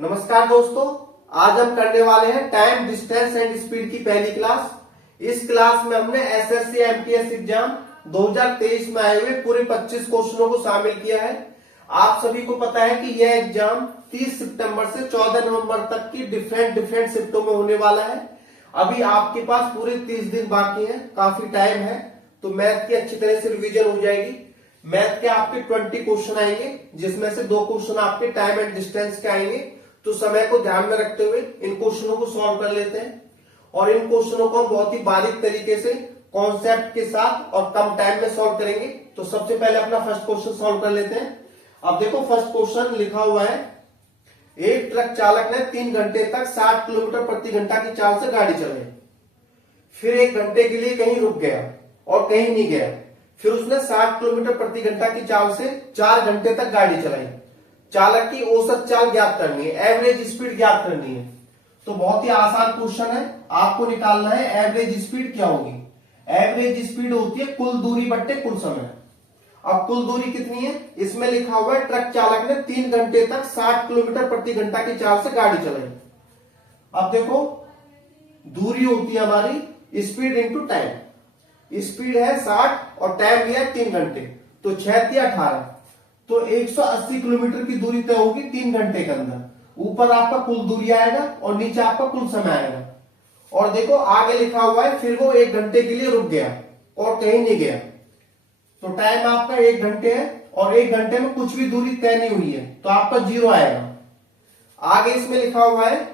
नमस्कार दोस्तों, आज हम करने वाले हैं टाइम, डिस्टेंस एंड स्पीड की पहली क्लास। इस क्लास में हमने एसएससी एमटीएस एग्जाम 2023 में आए हुए पूरे 25 क्वेश्चनों को शामिल किया है। आप सभी को पता है कि यह एग्जाम 30 सितंबर से 14 नवंबर तक की डिफरेंट शिफ्टों में होने वाला है। अभी आपके पास पूरे 30 दिन बाकी है, काफी टाइम है, तो मैथ की अच्छी तरह से रिवीजन हो जाएगी। मैथ के आपके 20 क्वेश्चन आएंगे, जिसमें से 2 क्वेश्चन आपके टाइम एंड डिस्टेंस के आएंगे। तो समय को ध्यान में रखते हुए इन क्वेश्चनों को सॉल्व कर लेते हैं और इन क्वेश्चनों को हम बहुत ही बारीक तरीके से कॉन्सेप्ट के साथ और कम टाइम में सॉल्व करेंगे। तो सबसे पहले अपना फर्स्ट क्वेश्चन सॉल्व कर लेते हैं। अब देखो, फर्स्ट क्वेश्चन लिखा हुआ है, एक ट्रक चालक ने 3 घंटे तक 60 किलोमीटर प्रति घंटा की चाल से गाड़ी चलाई। फिर 1 घंटे के लिए कहीं रुक गया और कहीं नहीं गया। फिर उसने 60 किलोमीटर प्रति घंटा की चाल से 4 घंटे तक गाड़ी चलाई। चालक की औसत चाल ज्ञात करनी है, एवरेज स्पीड ज्ञात करनी है। तो बहुत ही आसान क्वेश्चन है, आपको निकालना है एवरेज स्पीड क्या होगी। एवरेज स्पीड होती है कुल दूरी बट्टे कुल समय। अब कुल दूरी कितनी है, इसमें लिखा हुआ है ट्रक चालक ने 3 घंटे तक 60 किलोमीटर प्रति घंटा की चाल से गाड़ी चलाई। अब देखो, दूरी होती है हमारी स्पीड इंटू टाइम। स्पीड है 60 और टाइम लिया है 3 घंटे, तो 6 या 18, तो 180 किलोमीटर की दूरी तय होगी 3 घंटे के अंदर। ऊपर आपका कुल दूरी आएगा और नीचे आपका कुल समय आएगा। और देखो आगे लिखा हुआ है, फिर वो 1 घंटे के लिए रुक गया और कहीं नहीं गया। तो टाइम आपका 1 घंटे है और 1 घंटे में कुछ भी दूरी तय नहीं हुई है, तो आपका 0 आएगा। आगे इसमें लिखा हुआ है,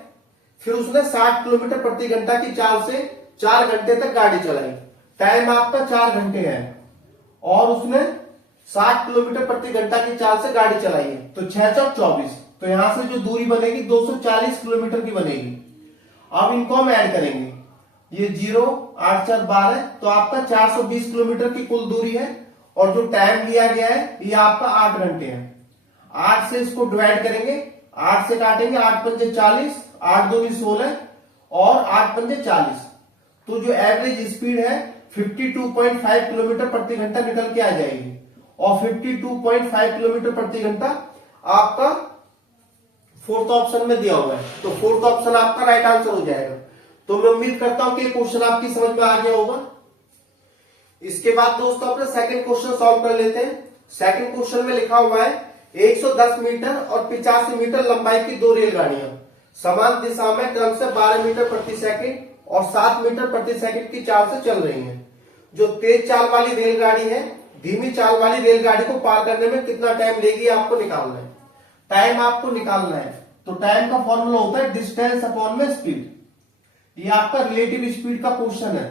फिर उसने 60 किलोमीटर प्रति घंटा की चाल से 4 घंटे तक गाड़ी चलाई। टाइम आपका 4 घंटे है और उसने 60 किलोमीटर प्रति घंटा की चाल से गाड़ी चलाई है, तो 6 चौक 24, तो यहां से जो दूरी बनेगी 240 किलोमीटर की बनेगी। अब इनको हम ऐड करेंगे, ये 0 8 4 12, तो आपका 420 किलोमीटर की कुल दूरी है। और जो टाइम लिया गया है ये आपका 8 घंटे है। 8 से इसको डिवाइड करेंगे, 8 से काटेंगे, 8 पंजे 40, 8 दूनी 16 और 8 पंजे 40। तो जो एवरेज स्पीड है 52.5 किलोमीटर प्रति घंटा निकल के आ जाएगी। और 52.5 किलोमीटर प्रति घंटा आपका 4th ऑप्शन में दिया हुआ है, तो 4th ऑप्शन आपका राइट आंसर हो जाएगा। तो मैं उम्मीद करता हूं कि क्वेश्चन आपकी समझ में आ गया होगा। इसके बाद दोस्तों अपना सेकंड क्वेश्चन सॉल्व कर लेते हैं। सेकंड क्वेश्चन में लिखा हुआ है, 110 मीटर और 85 मीटर लंबाई की 2 रेलगाड़ियां समान दिशा में क्रम से 12 मीटर प्रति सेकंड और 7 मीटर प्रति सेकंड की चाल से चल रही हैं। जो तेज चाल वाली रेलगाड़ी है धीमी चाल वाली रेलगाड़ी को पार करने में कितना टाइम लेगी, आपको निकालना है। टाइम आपको निकालना है, तो टाइम का फॉर्मूला होता है डिस्टेंस अपॉन में स्पीड। ये आपका रिलेटिव स्पीड का क्वेश्चन है,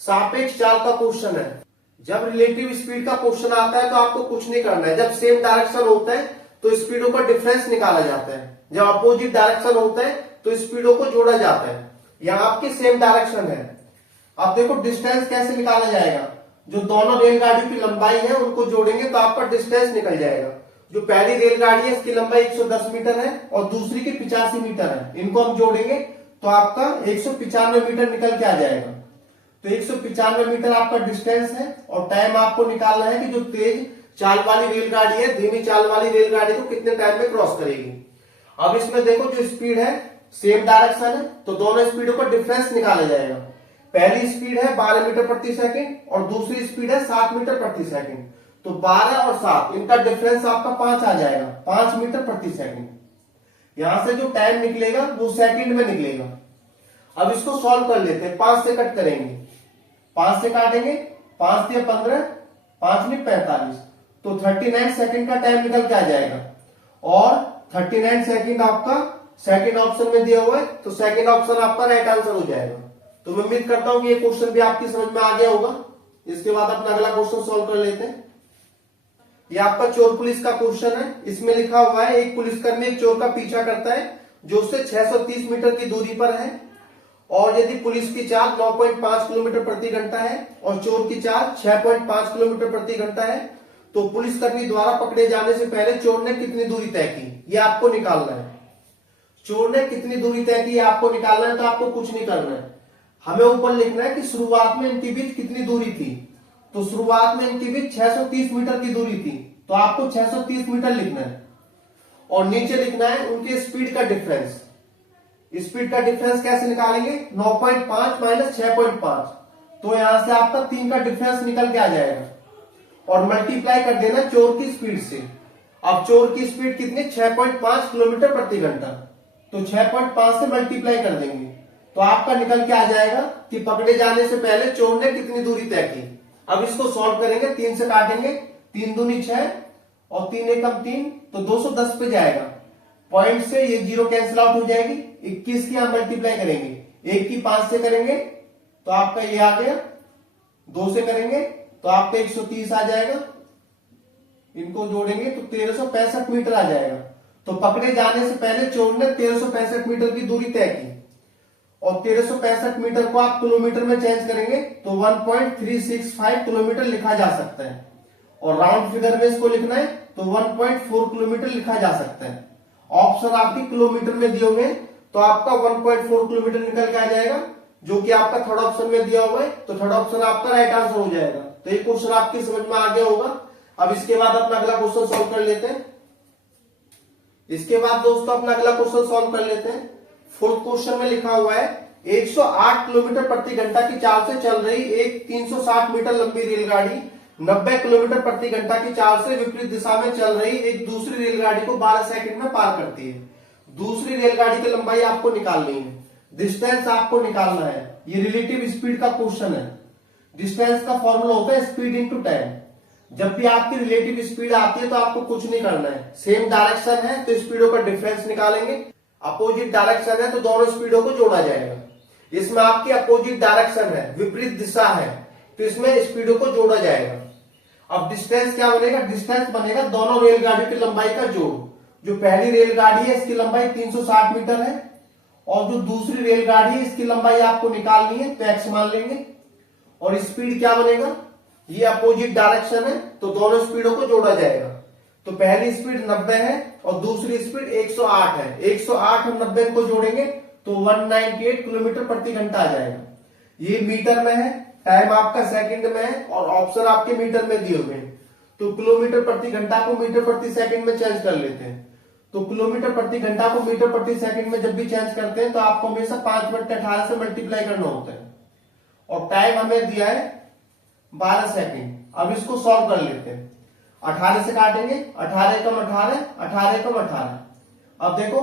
सापेक्ष चाल का क्वेश्चन है। जब रिलेटिव स्पीड का क्वेश्चन आता है तो आपको कुछ नहीं करना है। जब सेम डायरेक्शन होता है तो स्पीडों का डिफरेंस निकाला जाता है। जब अपोजिट डायरेक्शन होता है तो स्पीडों को जोड़ा जाता है। यहाँ आपकी सेम डायरेक्शन है। अब देखो डिस्टेंस कैसे निकाला जाएगा, जो दोनों रेलगाड़ियों की लंबाई है उनको जोड़ेंगे तो आपका डिस्टेंस निकल जाएगा। जो पहली रेलगाड़ी है इसकी लंबाई 110 मीटर है और दूसरी की 85 मीटर है। इनको हम जोड़ेंगे तो आपका 195 मीटर निकल के आ जाएगा। तो 195 मीटर आपका डिस्टेंस है। और टाइम आपको निकालना है कि जो तेज चाल वाली रेलगाड़ी है धीमी चाल वाली रेलगाड़ी को कितने टाइम में क्रॉस करेगी। अब इसमें देखो जो स्पीड है सेम डायरेक्शन है, तो दोनों स्पीडों का डिफरेंस निकाला जाएगा। पहली स्पीड है 12 मीटर प्रति सेकंड और दूसरी स्पीड है 7 मीटर प्रति सेकंड। तो 12 और 7 इनका डिफरेंस आपका 5 आ जाएगा, 5 मीटर प्रति सेकंड। यहां से जो टाइम निकलेगा वो सेकंड में निकलेगा। अब इसको सॉल्व कर लेते हैं। 5 से कट करेंगे, 5 से काटेंगे, 5 से 15, 5 में 45, तो 39 सेकंड का टाइम निकल के आ जाएगा। और 39 सेकंड आपका सेकंड ऑप्शन में दिया हुआ है, तो सेकंड ऑप्शन आपका राइट आंसर हो जाएगा। तो मैं उम्मीद करता हूं कि ये क्वेश्चन भी आपकी समझ में आ गया होगा। इसके बाद अपना अगला क्वेश्चन सॉल्व कर लेते हैं। ये आपका चोर पुलिस का क्वेश्चन है। इसमें लिखा हुआ है, एक पुलिसकर्मी एक चोर का पीछा करता है जो उससे 630 मीटर की दूरी पर है। और यदि पुलिस की चाल 9.5 किलोमीटर प्रति घंटा है और चोर की चाल 6.5 किलोमीटर प्रति घंटा है, तो पुलिसकर्मी द्वारा पकड़े जाने से पहले चोर ने कितनी दूरी तय की, ये आपको निकालना है। चोर ने कितनी दूरी तय की आपको निकालना है। तो आपको कुछ नहीं करना है, हमें ऊपर लिखना है कि शुरुआत में इनके बीच कितनी दूरी थी। तो शुरुआत में इनके बीच 630 मीटर की दूरी थी, तो आपको 630 मीटर लिखना है। और नीचे लिखना है उनके स्पीड का डिफरेंस। स्पीड का डिफरेंस कैसे निकालेंगे? 9.5 माइनस 6.5, तो यहां से आपका 3 का डिफरेंस निकल के आ जाएगा और मल्टीप्लाई कर देना चोर की स्पीड से। अब चोर की स्पीड कितनी? 6.5 किलोमीटर प्रति घंटा, तो 6.5 से मल्टीप्लाई कर देंगे तो आपका निकल के आ जाएगा कि पकड़े जाने से पहले चोर ने कितनी दूरी तय की। अब इसको सॉल्व करेंगे, 3 से काटेंगे, 3 दूनी 6 और 3 एकम 3, तो 210 पे जाएगा। पॉइंट से ये 0 कैंसिल आउट हो जाएगी, 21 की यहां मल्टीप्लाई करेंगे, 1 की 5 से करेंगे तो आपका ये आ गया, 2 से करेंगे तो आपका 130 आ जाएगा, इनको जोड़ेंगे तो 1365 मीटर आ जाएगा। तो पकड़े जाने से पहले चोर ने 1365 मीटर की दूरी तय की और 1365 मीटर को आप किलोमीटर में चेंज करेंगे तो 1.365 किलोमीटर लिखा जा सकता है और राउंड फिगर में इसको लिखना है तो 1.4 किलोमीटर लिखा जा सकता है। ऑप्शन आपके किलोमीटर में दिए हुए तो आपका 1.4 किलोमीटर निकल के आ जाएगा, जो कि आपका थर्ड ऑप्शन में दिया हुआ है, तो थर्ड ऑप्शन आपका राइट आंसर हो जाएगा। तो ये क्वेश्चन आपकी समझ में आ गया होगा। अब इसके बाद अपना अगला क्वेश्चन सॉल्व कर लेते हैं। इसके बाद दोस्तों अपना अगला क्वेश्चन सॉल्व कर लेते हैं। फोर्थ क्वेश्चन में लिखा हुआ है 108 किलोमीटर प्रति घंटा की चाल से चल रही एक 360 मीटर लंबी रेलगाड़ी 90 किलोमीटर प्रति घंटा की चाल से विपरीत दिशा में चल रही एक दूसरी रेलगाड़ी को 12 सेकंड में पार करती है। दूसरी रेलगाड़ी की लंबाई आपको निकालनी है, डिस्टेंस आपको निकालना है। ये रिलेटिव स्पीड का क्वेश्चन है। डिस्टेंस का फॉर्मूला होता है स्पीड इंटू टाइम। जब भी आपकी रिलेटिव स्पीड आती है तो आपको कुछ नहीं करना है, सेम डायरेक्शन है तो स्पीडों का डिफरेंस निकालेंगे, अपोजिट डायरेक्शन है तो दोनों स्पीडों को जोड़ा जाएगा। इसमें आपकी अपोजिट डायरेक्शन है, विपरीत दिशा है, तो इसमें स्पीडों को जोड़ा जाएगा। अब डिस्टेंस क्या बनेगा? डिस्टेंस बनेगा दोनों रेलगाड़ियों की लंबाई का जोड़। जो पहली रेलगाड़ी है इसकी लंबाई 360 मीटर है और जो दूसरी रेलगाड़ी है इसकी लंबाई आपको निकालनी है तो x मान लेंगे और स्पीड क्या बनेगा? ये अपोजिट डायरेक्शन है तो दोनों स्पीडों को जोड़ा जाएगा। तो पहली स्पीड 90 है और दूसरी स्पीड 108 है। 108 और 90 को जोड़ेंगे तो 198 किलोमीटर प्रति घंटा आ जाएगा। ये मीटर में है, टाइम आपका सेकंड में है और ऑप्शन आपके मीटर में दिए हुए हैं। तो किलोमीटर प्रति घंटा को मीटर प्रति सेकंड में चेंज कर लेते हैं। तो किलोमीटर प्रति घंटा को मीटर प्रति सेकंड में जब भी चेंज करते हैं तो आपको हमेशा 5/18 से मल्टीप्लाई करना होता है और टाइम हमें दिया है 12 सेकंड। अब इसको सॉल्व कर लेते हैं। 18 से काटेंगे, 18 एकम 18, 18 एकम 18। अब देखो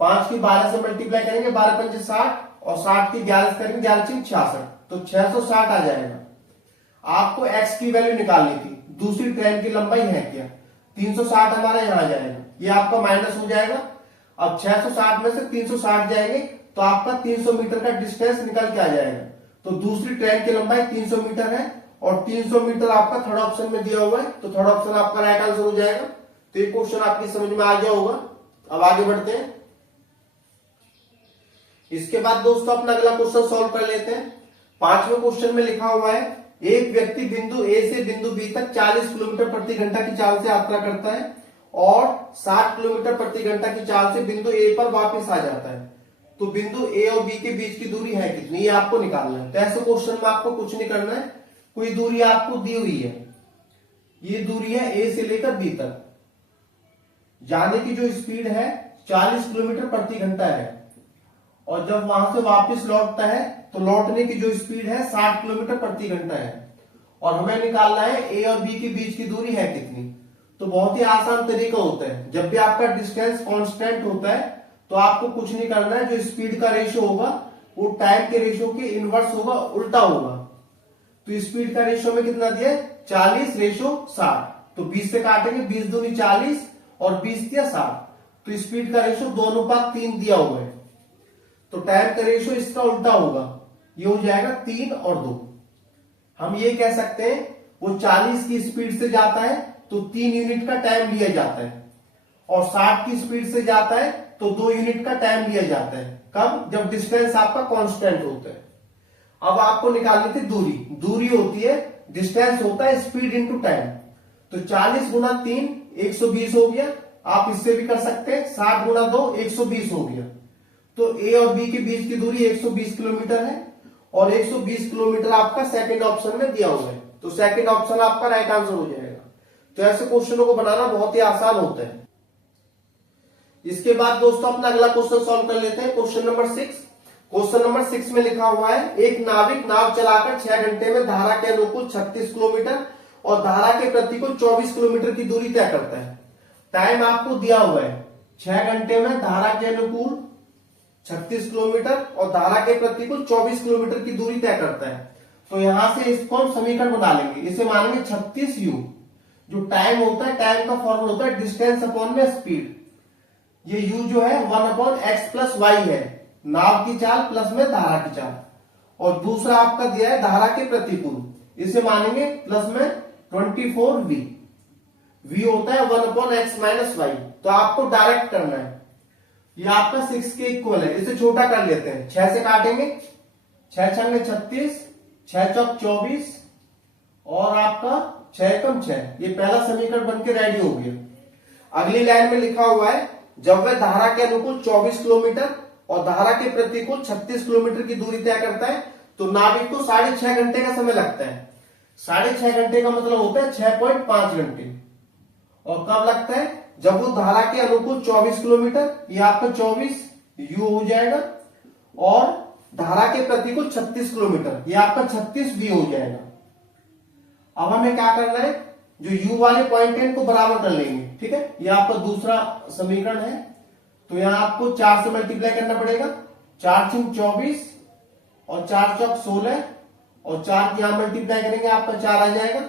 5 की 12 से मल्टीप्लाई करेंगे, 12 पंचे 60 और 60 की 11 से करेंगे, 11 चीज 66, तो 660 आ जाएगा। आपको x की वैल्यू निकालनी थी, दूसरी ट्रेन की लंबाई है क्या? 360 हमारा यहाँ आ जाएगा, ये आपका माइनस हो जाएगा। अब 660 में से 360 जाएंगे तो आपका 300 मीटर का डिस्टेंस निकल के आ जाएगा। तो दूसरी ट्रेन की लंबाई 300 मीटर है और 300 मीटर आपका थर्ड ऑप्शन में दिया हुआ है, तो थर्ड ऑप्शन आपका राइट आंसर हो जाएगा। तो ये क्वेश्चन आपकी समझ में आ गया होगा। अब आगे बढ़ते हैं। इसके बाद दोस्तों अपना अगला क्वेश्चन सॉल्व कर लेते हैं। 5वें क्वेश्चन में लिखा हुआ है एक व्यक्ति बिंदु ए से बिंदु बी तक 40 किलोमीटर प्रति घंटा की चाल से यात्रा करता है और 60 किलोमीटर प्रति घंटा की चाल से बिंदु ए पर वापस आ जाता है। तो बिंदु ए और बी के बीच की दूरी है कितनी, ये आपको निकालना है। तो ऐसे क्वेश्चन में आपको कुछ नहीं करना है, कोई दूरी आपको दी हुई है, ये दूरी है ए से लेकर बी तक। जाने की जो स्पीड है 40 किलोमीटर प्रति घंटा है और जब वहां से वापस लौटता है तो लौटने की जो स्पीड है 60 किलोमीटर प्रति घंटा है और हमें निकालना है ए और बी के बीच की दूरी है कितनी। तो बहुत ही आसान तरीका होता है, जब भी आपका डिस्टेंस कांस्टेंट होता है तो आपको कुछ नहीं करना है, जो स्पीड का रेशियो होगा वो टाइम के रेशियो के इनवर्स होगा, उल्टा होगा। तो स्पीड का रेशियो में कितना दिया है? 40/60। तो 20 से काटेंगे, 20 दूनी 40 और 20 दिया 60, तो स्पीड का रेशियो 2:3 दिया हुआ है। तो टाइम का रेशियो इसका उल्टा होगा, ये हो जाएगा 3 और 2। हम ये कह सकते हैं वो 40 की स्पीड से जाता है तो 3 यूनिट का टाइम लिया जाता है और 60 की स्पीड से जाता है तो 2 यूनिट का टाइम लिया जाता है। कब? जब डिस्टेंस आपका कांस्टेंट होता है। अब आपको निकालनी थी दूरी। दूरी होती है, डिस्टेंस होता है स्पीड इंटू टाइम। तो 40 गुना 3 120 हो गया, आप इससे भी कर सकते हैं। 60 गुना 2 120 हो गया। तो ए और बी के बीच की दूरी 120 किलोमीटर है और 120 किलोमीटर आपका सेकंड ऑप्शन में दिया हुआ है। तो सेकंड ऑप्शन आपका राइट आंसर हो जाएगा। तो ऐसे क्वेश्चनों को बनाना बहुत ही आसान होता है। इसके बाद दोस्तों अपना अगला क्वेश्चन सॉल्व कर लेते हैं। Question number 6। क्वेश्चन नंबर 6 में लिखा हुआ है, एक नाविक नाव चलाकर 6 घंटे में धारा के अनुकूल 36 किलोमीटर और धारा के प्रतिकूल 24 किलोमीटर की दूरी तय करता है। टाइम आपको दिया हुआ है 6 घंटे में धारा के अनुकूल 36 किलोमीटर और धारा के प्रतिकूल 24 किलोमीटर की दूरी तय करता है। तो यहां से इसको हम समीकरण बना लेंगे, इसे मानेंगे 36u। जो टाइम होता है, टाइम का फॉर्मूला होता है डिस्टेंस अपॉन में स्पीड। ये u जो है 1/x प्लस y है, नाव की चाल प्लस में धारा की चाल। और दूसरा आपका दिया है धारा के प्रतिकूल, इसे मानेंगे प्लस में 24v। v होता है 1/x माइनस y। तो आपको डायरेक्ट करना है, ये आपका 6 के इक्वल है। इसे छोटा कर लेते हैं, 6 से काटेंगे, 6 छंगे 36, 6 चौक 24 और आपका 6 कम 6। ये पहला समीकरण बनके रेडी हो गया। अगली लाइन में लिखा हुआ है, जब वह धारा के अनुकूल 24 किलोमीटर और धारा के प्रतिकूल 36 किलोमीटर की दूरी तय करता है तो नाविक को 6.5 घंटे का समय लगता है। 6.5 घंटे का मतलब होता है 6.5 घंटे। और कब लगता है, जब वो धारा के अनुकूल 24 किलोमीटर, ये आपका 24 u हो जाएगा, और धारा के प्रतिकूल 36 किलोमीटर, ये आपका 36 v हो जाएगा। अब हमें क्या करना है, जो u वाले पॉइंट है इनको बराबर कर लेंगे, ठीक है। ये आपका दूसरा समीकरण है। तो यहां आपको 4 से मल्टीप्लाई करना पड़ेगा, 4 × 24 और 4 चौक 16 और 4 यहां मल्टीप्लाई करेंगे, आपका 4 आ जाएगा।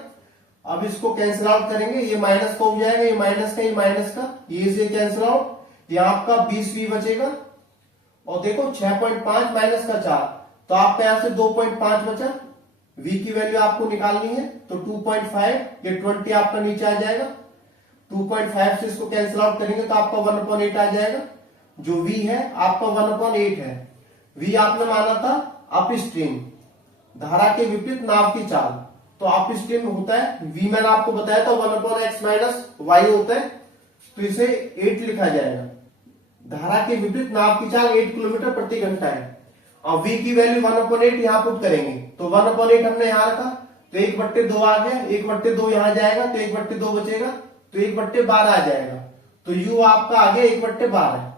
अब इसको कैंसिल आउट करेंगे, ये माइनस का हो जाएगा, ये माइनस का, ये माइनस का, ये से कैंसिल आउट, ये आपका 20v बचेगा। और देखो 6.5 माइनस का 4, तो आपका यहां से 2.5 बचा। v की वैल्यू आपको निकालनी है, तो 2.5, ये 20 आपका नीचे आ जाएगा। 2.5 से इसको कैंसिल आउट करेंगे तो आपका 1/8 आ जाएगा। जो v है आपका 1/8 है। v आपने माना था अप स्ट्रीम, धारा के विपरीत नाव की चाल। तो अप स्ट्रीम होता है v, मैंने आपको बताया था 1/x माइनस y होता है, तो इसे 8 लिखा जाएगा। धारा के विपरीत नाव की चाल 8 किलोमीटर प्रति घंटा है। अब v की वैल्यू 1/8 यहां पुट करेंगे, तो 1/8 हमने यहां रखा, तो 1/2 आ गया, 1/2 यहां जाएगा तो 1/2 बचेगा, तो 1/12 आ जाएगा। तो u आपका आ गया 1/12।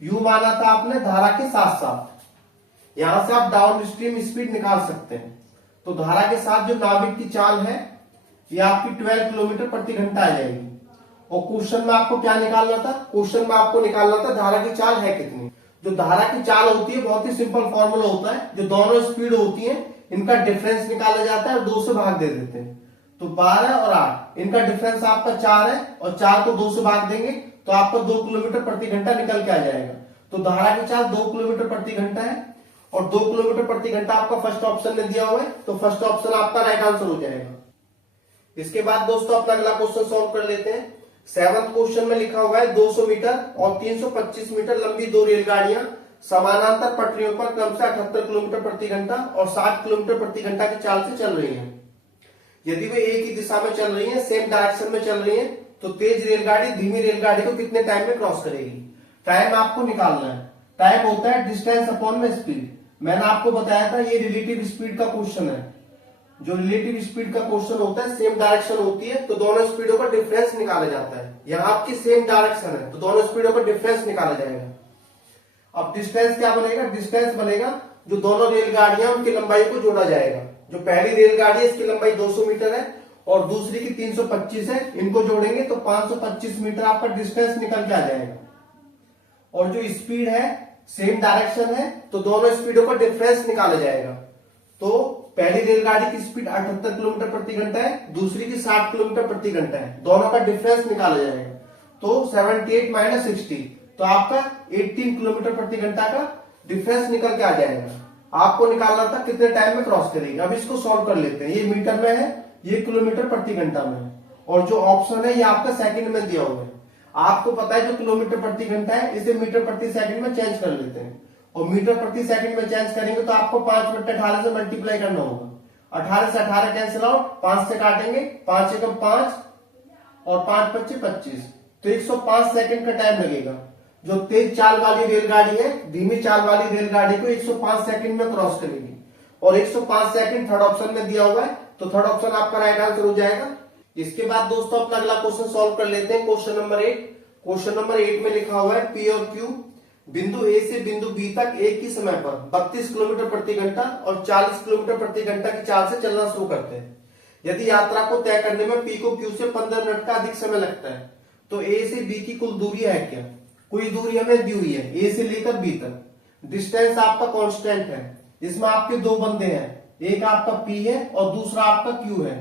u माना था आपने धारा के साथ साथ, यहां से आप डाउन स्ट्रीम स्पीड निकाल सकते हैं। तो धारा के साथ जो नाविक की चाल है ये आपकी 12 किलोमीटर प्रति घंटा आ जाएगी। और क्वेश्चन में आपको क्या निकालना था, क्वेश्चन में आपको निकालना था धारा की चाल है कितनी। जो धारा की चाल होती है बहुत ही सिंपल फॉर्मूला होता है, जो दोनों स्पीड होती है इनका डिफरेंस निकाला जाता है और 2 से भाग दे देते हैं। तो 12 और 8, इनका डिफरेंस आपका 4 है, और 4 को 2 से भाग देंगे तो आपका 2 किलोमीटर प्रति घंटा निकल के आ जाएगा। तो धारा की चाल 2 किलोमीटर प्रति घंटा है, और 2 किलोमीटर प्रति घंटा आपका फर्स्ट ऑप्शन में दिया हुआ है, तो फर्स्ट ऑप्शन आपका राइट आंसर हो जाएगा। इसके बाद दोस्तों अपना अगला क्वेश्चन सॉल्व कर लेते हैं। 7th क्वेश्चन में लिखा हुआ है, 200 मीटर और 325 मीटर लंबी 2 रेलगाड़ियां समानांतर पटरियों पर क्रम से 78 किलोमीटर प्रति घंटा और 60 किलोमीटर प्रति घंटा की चाल से चल रही हैं। यदि वे एक ही दिशा में चल रही हैं, सेम डायरेक्शन में चल रही हैं, तो तेज रेलगाड़ी धीमी रेलगाड़ी को कितने टाइम में क्रॉस करेगी। टाइम आपको निकालना है। टाइम होता है डिस्टेंस अपॉन में स्पीड। मैंने आपको बताया था ये रिलेटिव स्पीड का क्वेश्चन है। जो रिलेटिव स्पीड का क्वेश्चन होता है, सेम डायरेक्शन होती है तो दोनों स्पीडों का डिफरेंस निकाला जाता है। यहाँ आपकी सेम डायरेक्शन है तो दोनों स्पीडों का डिफरेंस निकाला जाएगा। अब डिस्टेंस क्या बनेगा, डिस्टेंस बनेगा जो दोनों रेलगाड़ियां उनकी लंबाई को जोड़ा जाएगा। जो पहली रेलगाड़ी है इसकी लंबाई 200 मीटर है और दूसरी की 325 है, इनको जोड़ेंगे तो 525 मीटर आपका डिस्टेंस निकल के आ जाएगा। और जो स्पीड है सेम डायरेक्शन है तो दोनों स्पीडों का डिफरेंस निकाला जाएगा। तो पहली रेलगाड़ी की स्पीड 78 किलोमीटर प्रति घंटा है, दूसरी की 60 किलोमीटर प्रति घंटा है, दोनों का डिफरेंस निकाला जाएगा। तो 78 माइनस 60, तो आपका 18 किलोमीटर प्रति घंटा का डिफरेंस निकल के आ जाएगा। आपको निकालना था कितने टाइम में क्रॉस करेगी। अब इसको सॉल्व कर लेते हैं। ये मीटर में है, ये किलोमीटर प्रति घंटा में है, और जो ऑप्शन है ये आपका सेकंड में दिया हुआ है। आपको पता है जो किलोमीटर प्रति घंटा है इसे मीटर प्रति सेकंड में चेंज कर लेते हैं, और मीटर प्रति सेकंड में चेंज करेंगे तो आपको 5/18 से मल्टीप्लाई करना होगा। 18 से 18 कैंसिल आउट, 5 से काटेंगे, 5 एकम 5 और 5 × 25 25, तो 105 सेकंड का टाइम लगेगा। जो तेज चाल वाली रेलगाड़ी है धीमी चाल वाली रेलगाड़ी को 105 सेकंड में क्रॉस करेगी, और 105 सेकंड थर्ड ऑप्शन में दिया हुआ है, तो थर्ड ऑप्शन आपका राइट आंसर हो जाएगा। इसके बाद दोस्तों अपना अगला क्वेश्चन सॉल्व कर लेते हैं। Question number 8। क्वेश्चन नंबर 8 में लिखा हुआ है पी और क्यू बिंदु ए से बिंदु बी तक एक ही समय पर 32 किलोमीटर प्रति घंटा और 40 किलोमीटर प्रति घंटा की चाल से चलना शुरू करते हैं। यदि यात्रा को तय करने में पी को क्यू से 15 मिनट का अधिक समय लगता है तो ए से बी की कुल दूरी है क्या। कोई दूरी हमें दी हुई है ए से लेकर बी तक। डिस्टेंस आपका कांस्टेंट है। इसमें आपके दो बंदे हैं, एक आपका पी है और दूसरा आपका क्यू है।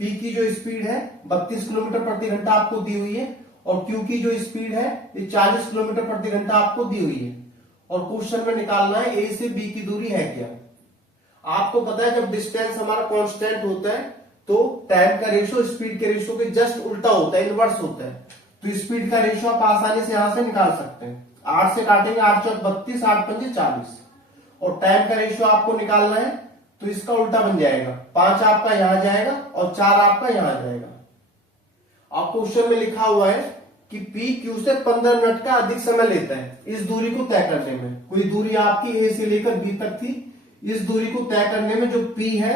पी की जो स्पीड है 32 किलोमीटर प्रति घंटा आपको दी हुई है और क्यू की जो स्पीड है ये 40 किलोमीटर प्रति घंटा आपको दी हुई है। और क्वेश्चन में निकालना है ए से बी की दूरी है क्या। आपको पता है जब डिस्टेंस हमारा कांस्टेंट होता है तो टाइम का रेशियो स्पीड के रेशियो के जस्ट उल्टा होता है, इनवर्स होता है। तो स्पीड का रेशियो आप आसानी से यहां से निकाल सकते हैं। 8 से काटेंगे, 8 चौक 32, 8 पंजे 40 और टाइम का रेशियो आपको निकालना है तो इसका उल्टा बन जाएगा। 5 आपका यहां जाएगा और 4 आपका यहां जाएगा। अब क्वेश्चन में लिखा हुआ है कि पी क्यू से 15 मिनट का अधिक समय लेता है इस दूरी को तय करने में। कोई दूरी आपकी ए से लेकर बी तक थी, इस दूरी को तय करने में जो पी है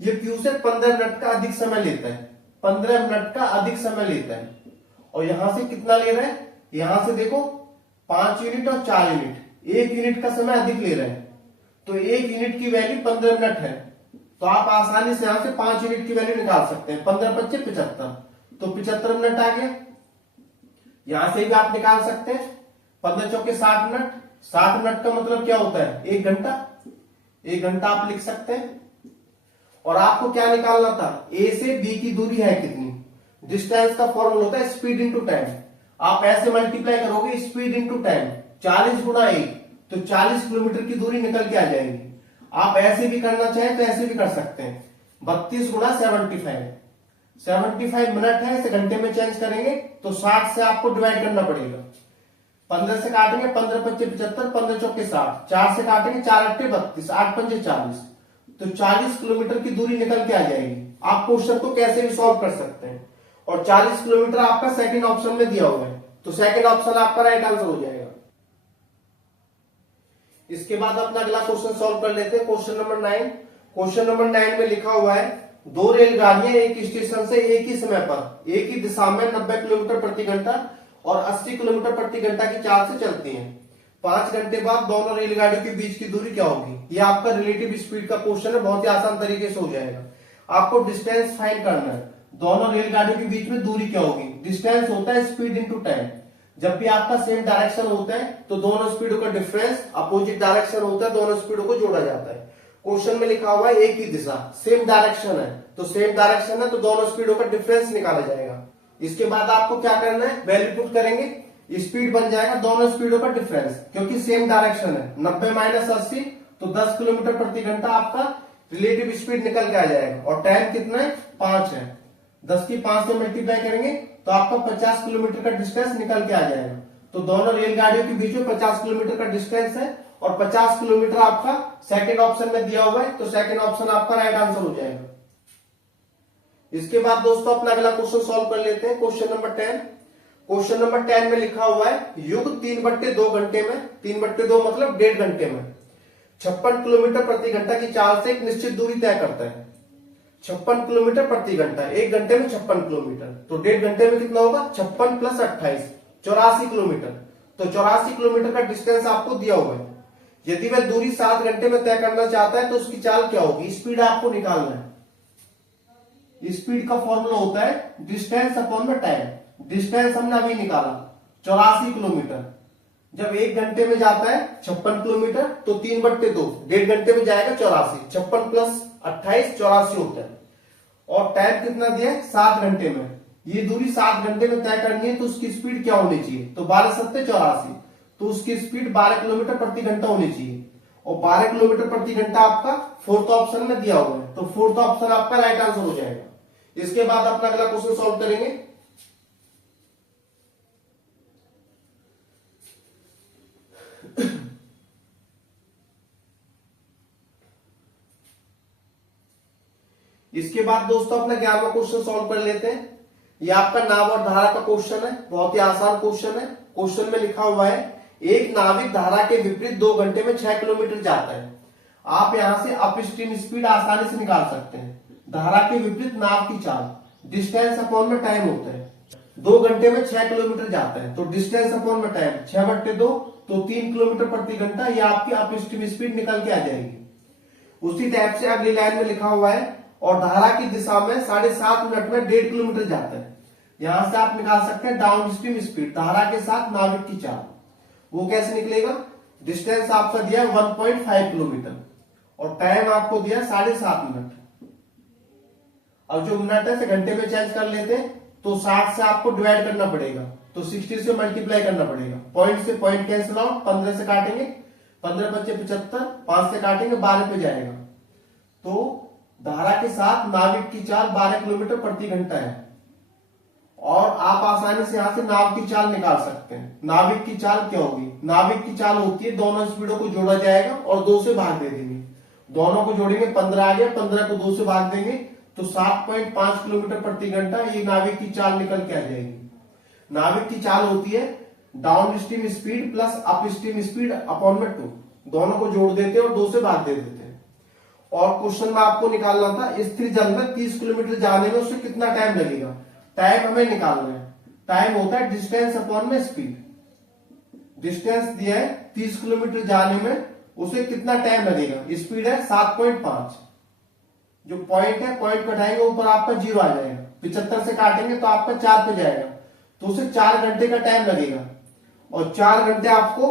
ये क्यू से 15 मिनट का अधिक समय लेता है। 15 मिनट का अधिक समय लेता है और यहां से कितना ले रहा है, यहां से देखो 5 यूनिट और 4 यूनिट, 1 यूनिट का समय अधिक ले रहे हैं। तो 1 यूनिट की वैल्यू 15 मिनट है तो आप आसानी से यहां से 5 यूनिट की वैल्यू निकाल सकते हैं। 15 × 5 = 75 तो 75 मिनट आ गया। यहां से भी आप निकाल सकते हैं 15 चौके 60 मिनट। 60 मिनट का मतलब क्या होता है 1 घंटा। 1 घंटा आप लिख सकते हैं। और आपको क्या निकालना था ए से बी की दूरी है कितनी। डिस्टेंस का फॉर्मूला होता है स्पीड इंटू टाइम। आप ऐसे मल्टीप्लाई करोगे स्पीड इंटू टाइम 40 × 1 तो 40 किलोमीटर की दूरी निकल के आ जाएगी। आप ऐसे भी करना चाहें तो ऐसे भी कर सकते हैं। 32 × 75 मिनट है, इसे घंटे में चेंज करेंगे तो 60 से आपको डिवाइड करना पड़ेगा। 15 से काटेंगे 15 × 5 = 75, 15 चौके 60, 4 से काटेंगे 4 × 8 = 32, 8 पंजे 40 तो 40 किलोमीटर की दूरी निकल के आ जाएगी। आप क्वेश्चन को कैसे भी सॉल्व कर सकते हैं। और 40 किलोमीटर आपका सेकंड ऑप्शन में दिया हुआ है तो सेकंड ऑप्शन आपका राइट आंसर हो जाएगा। इसके बाद अपना अगला क्वेश्चन सॉल्व कर लेते हैं। Question number 9। क्वेश्चन नंबर 9 में लिखा हुआ है 2 रेलगाड़ियां एक स्टेशन से एक ही समय पर एक ही दिशा में 90 किलोमीटर प्रति घंटा और 80 किलोमीटर प्रति घंटा की चाल से चलती हैं। 5 घंटे बाद दोनों रेलगाड़ियों के बीच की दूरी क्या होगी। ये आपका रिलेटिव स्पीड का क्वेश्चन है, बहुत ही आसान तरीके से हो जाएगा। आपको डिस्टेंस फाइंड करना है, दोनों रेलगाड़ियों के बीच में दूरी क्या होगी। डिस्टेंस होता है स्पीड इंटू टाइम। जब भी आपका सेम डायरेक्शन होता है तो दोनों स्पीडों का डिफरेंस अपोजिट डायरेक्शन होता है, दोनों स्पीडों को जोड़ा जाता है। क्वेश्चन में लिखा हुआ है एक ही दिशा, सेम डायरेक्शन है तो सेम डायरेक्शन है तो दोनों स्पीडों का डिफरेंस निकाला जाएगा। इसके बाद आपको क्या करना है, वैल्यू पुट करेंगे, स्पीड बन जाएगा दोनों स्पीडों का डिफरेंस क्योंकि सेम डायरेक्शन है। 90 - 80 तो 10 किलोमीटर प्रति घंटा आपका रिलेटिव स्पीड निकल के आ जाएगा। और टाइम कितना है 5 है, 10 की 5 से मल्टीप्लाई करेंगे तो आपका 50 किलोमीटर का डिस्टेंस निकल के आ जाएगा। तो दोनों रेलगाड़ियों के बीच में 50 किलोमीटर का डिस्टेंस है और 50 किलोमीटर आपका सेकंड ऑप्शन में दिया हुआ है तो सेकंड ऑप्शन आपका राइट आंसर हो जाएगा। इसके बाद दोस्तों अपना अगला क्वेश्चन सॉल्व कर लेते हैं। Question number 10। क्वेश्चन नंबर 10 में लिखा हुआ है युग 3/2 घंटे में, 3/2 मतलब 1.5 घंटे में 56 किलोमीटर प्रति घंटा की चाल से एक निश्चित दूरी तय करता है। 56 किलोमीटर प्रति घंटा, 1 घंटे में 56 किलोमीटर तो 1.5 घंटे में कितना होगा 56 + 28 84 किलोमीटर। तो 84 किलोमीटर का डिस्टेंस आपको दिया हुआ है। यदि वह दूरी 7 घंटे में तय करना चाहता है तो उसकी चाल क्या होगी, स्पीड आपको निकालना है। स्पीड का फॉर्मूला होता है डिस्टेंस अपॉन में टाइम। डिस्टेंस हमने अभी निकाला 84 किलोमीटर। जब 1 घंटे में जाता है 56 किलोमीटर तो 3/2 1.5 घंटे में जाएगा 84, 56 + 28 84 होता है। और टाइम कितना दिया है 7 घंटे में। ये दूरी 7 घंटे में तय करनी है तो उसकी स्पीड क्या होनी चाहिए, तो 12 × 7 = 84 तो उसकी स्पीड 12 किलोमीटर प्रति घंटा होनी चाहिए। और 12 किलोमीटर प्रति घंटा आपका फोर्थ ऑप्शन में दिया हुआ है तो फोर्थ ऑप्शन आपका राइट आंसर हो जाएगा। इसके बाद अपना अगला क्वेश्चन सॉल्व करेंगे। इसके बाद दोस्तों अपना 11वां क्वेश्चन सॉल्व कर लेते हैं। ये आपका नाव और धारा का क्वेश्चन है, बहुत ही आसान क्वेश्चन है। क्वेश्चन में लिखा हुआ है एक नाविक धारा के विपरीत 2 घंटे में 6 किलोमीटर जाता है। आप यहां से अपस्ट्रीम स्पीड आसानी से निकाल सकते हैं। धारा के विपरीत नाव की चाल, डिस्टेंस अपॉन में टाइम होता है। 2 घंटे में 6 किलोमीटर जाता है, तो डिस्टेंस अपॉन में टाइम 6/2 तो 3 किलोमीटर प्रति घंटा, ये आपकी अपस्ट्रीम स्पीड निकल के आ जाएगी। उसी टाइप से अगली लाइन में लिखा हुआ है और धारा की दिशा में 7.5 मिनट में 1.5 किलोमीटर जाता है। यहां से आप निकाल सकते हैं डाउन स्ट्रीम स्पीड धारा के साथ नाविक की चाल। वो कैसे निकलेगा, डिस्टेंस आपका दिया है 1.5 किलोमीटर और टाइम आपको दिया 7.5 मिनट। अब जो मिनट है से घंटे में चेंज कर लेते हैं, तो 60 से आपको डिवाइड करना पड़ेगा, तो 60 से मल्टीप्लाई करना पड़ेगा। पॉइंट से पॉइंट कैंसिल आउट, 15 से काटेंगे, 15×5 = 75, 5 से काटेंगे 12 पे जाएगा। तो धारा के साथ नाविक की चाल 12 किलोमीटर प्रति घंटा है। और आप आसानी से यहां से नाव की चाल निकाल सकते हैं। नाविक की चाल क्या होगी, नाविक की चाल होती है दोनों स्पीडों को जोड़ा जाएगा और 2 से भाग दे देंगे। दोनों को जोड़ेंगे 15 आ गया, 15 को 2 से भाग देंगे तो 7.5 किलोमीटर प्रति घंटा ये नाविक की चाल निकल के आ जाएगी। नाविक की चाल होती है down stream speed plus up stream speed upon में 2, दोनों को जोड़ देते हैं और 2 से भाग दे देते हैं। और क्वेश्चन में आपको निकालना था स्थिर जल में 30 किलोमीटर जाने में उसे कितना टाइम लगेगा। टाइम हमें निकालना है, टाइम होता है डिस्टेंस अपॉन में स्पीड। डिस्टेंस दिया है 30 किलोमीटर जाने में उसे कितना टाइम लगेगा, स्पीड है 7.5। जो पॉइंट है पॉइंट कटाएंगे ऊपर आपका 0 आ जाएगा, 75 से काटेंगे तो आपका 4 पे जाएगा, तो उसे 4 घंटे का टाइम लगेगा। और 4 घंटे आपको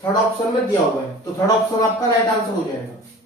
थर्ड ऑप्शन में दिया हुआ है, तो थर्ड ऑप्शन आपका राइट आंसर हो जाएगा।